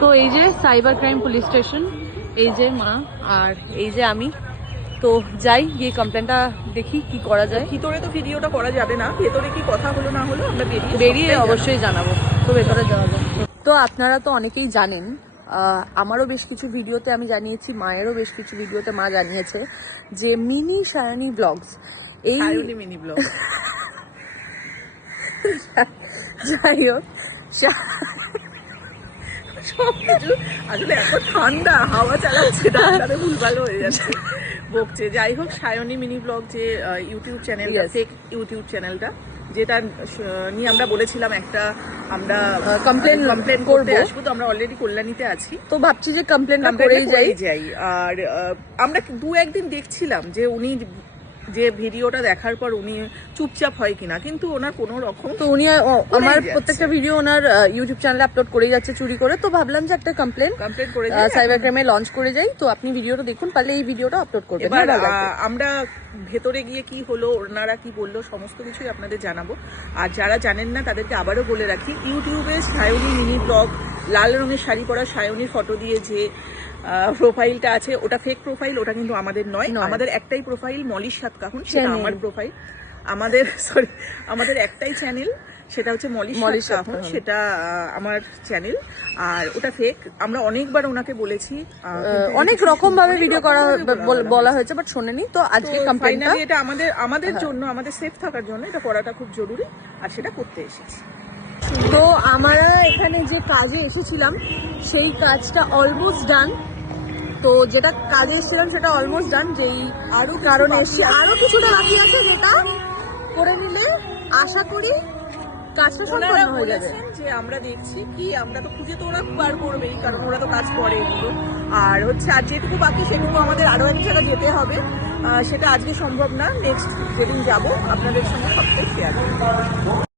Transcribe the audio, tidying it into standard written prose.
তো এই যে সাইবার ক্রাইম পুলিশ স্টেশন, এই যে মা আর এই যে আমি। তো যাই, গিয়ে কমপ্লেনটা দেখি কি করা যায়। ভিতরে তো ভিডিওটা করা যাবে না, ভেতরে কি কথা হলো না হলো আমরা বেরিয়ে অবশ্যই জানাবো। তো ভেতরে যাওয়া যায়। তো আপনারা তো অনেকেই জানেন, আমারও বেশ কিছু ভিডিওতে আমি জানিয়েছি, মায়েরও বেশ কিছু ভিডিওতে মা জানিয়েছে যে মিনি সায়নী ব্লগস, এই মিনি ব্লগ যাই হোক সবকিছু আসলে এত ঠান্ডা হাওয়া চালাচ্ছে, ঠান্ডাতে ভুলভাল হয়ে যাচ্ছে, বকছে। যাই হোক, সায়নী মিনি ব্লগ যে ইউটিউব চ্যানেলটা, ফেক ইউটিউব চ্যানেলটা, যেটা নিয়ে আমরা বলেছিলাম একটা আমরা কমপ্লেন করতে আসবো, তো আমরা অলরেডি কল্যাণীতে আছি, তো ভাবছি যে কমপ্লেনটা করেই যাই। আর আমরা দু একদিন দেখছিলাম যে উনি যে ভিডিওটা দেখার পর উনি চুপচাপ হয় কিনা, কিন্তু ওনার কোনো রকম, তো উনি আমার প্রত্যেকটা ভিডিও ওনার ইউটিউব চ্যানেলে আপলোড করে যাচ্ছে চুরি করে। তো ভাবলাম যে একটা কমপ্লেন করে সাইবার ক্রাইমে লঞ্চ করে যাই। তো আপনি ভিডিওটা দেখুন, পারলে এই ভিডিওটা আপলোড করবেন। এবার আমরা ভেতরে গিয়ে কি হলো, ওনারা কি বললো, সমস্ত কিছুই আপনাদের জানাবো। আর যারা জানেন না তাদেরকে আবারও বলে রাখি, ইউটিউবে সায়নী মিনি ব্লগ, লাল রঙের শাড়ি পরা সায়নীর ফটো দিয়ে যে প্রোফাইলটা আছে, ওটা ফেক প্রোফাইল, ওটা কিন্তু আমাদের নয়। আমাদের একটাই প্রোফাইল, মলির সাত কাহুন, সেটা আমার প্রোফাইল। আমাদের একটাই চ্যানেল, সেটা হচ্ছে মলির সাত কাহুন, সেটা আমার চ্যানেল। আর ওটা ফেক। আমরা অনেকবার ওনাকে বলেছি, অনেক রকম ভাবে ভিডিও করা বলা হয়েছে, বাট শোনেনি। তো আজকে কমপ্লেনটা, এটা আমাদের জন্য, আমাদের সেফ থাকার জন্য এটা করাটা খুব জরুরি, আর সেটা করতে এসেছি। তো আমরা এখানে যে কাজে এসেছিলাম সেই কাজটা অলমোস্ট ডান। তো যেটা কাজে এসেছিলাম সেটা অলমোস্ট ডান, যেই আরো কারণে এসেছি, আরো কিছুটা বাকি আছে, যেটা করে নিলে আশা করি কাজটা সম্পন্ন হয়ে যাবে। যে আমরা দেখছি কি, আমরা তো খুঁজে তো ওরা বার করবেই, কারণ ওরা তো কাজ করে এগুলো। আর হচ্ছে আর যেটুকু বাকি সেটুকু আমাদের আরো এক জায়গায় যেতে হবে, সেটা আজকে সম্ভব না, নেক্সট যেদিন যাবো আপনাদের সঙ্গে সবটাই শেয়ার করবো।